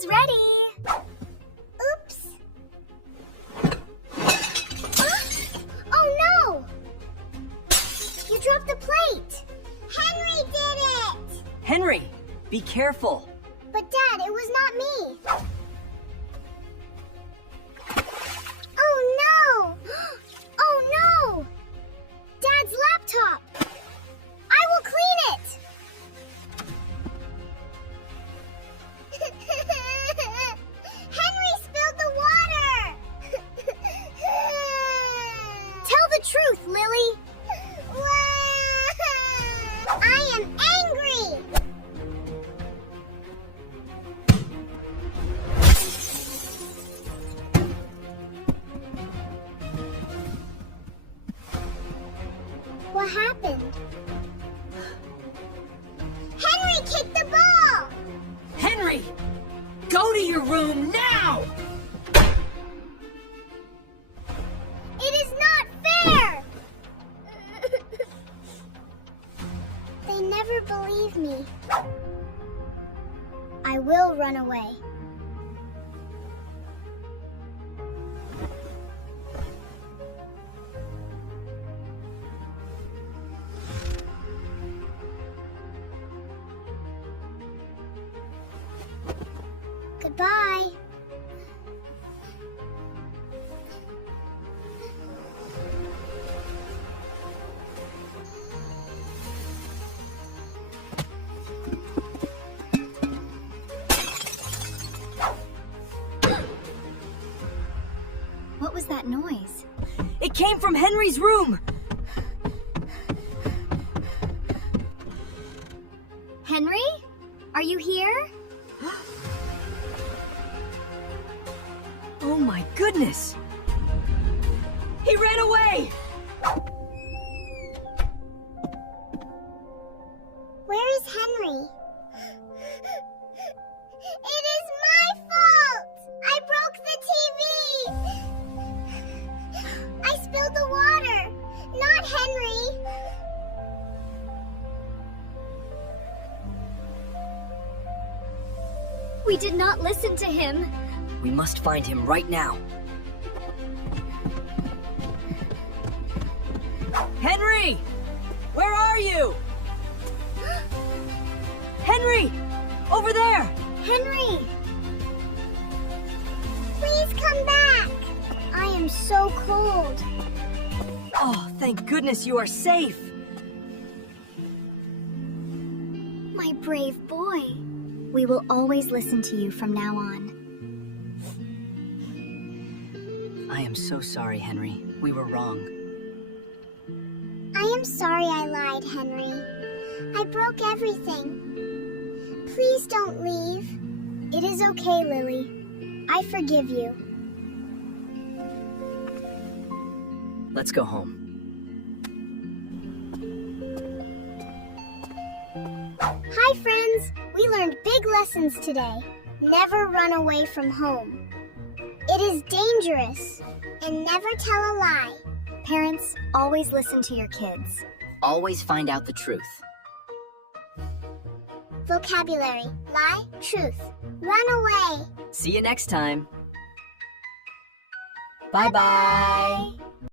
is ready. Oops. Oh no! You dropped the plate. Henry did it! Henry, be careful. But Dad, it was not me. Oh no! Oh no! Dad's laptop! I will clean it! Henry spilled the water! Tell the truth, Lily! I am angry! What happened? Henry kicked the ball! Henry, go to your room now! It is not fair! They never believe me. I will run away. Goodbye. What was that noise? It came from Henry's room. Henry? Are you here? Oh my goodness! He ran away! Where is Henry? It is my fault! I broke the TV! I spilled the water, not Henry! We did not listen to him. We must find him right now. Henry! Where are you? Henry! Over there! Henry! Please come back! I am so cold. Oh, thank goodness you are safe! My brave boy. We will always listen to you from now on. I am so sorry, Henry. We were wrong. I am sorry I lied, Henry. I broke everything. Please don't leave. It is okay, Lily. I forgive you. Let's go home. Hi, friends. We learned big lessons today. Never run away from home. It is dangerous. And never tell a lie. Parents, always listen to your kids. Always find out the truth. Vocabulary: lie, truth. Run away. See you next time. Bye-bye.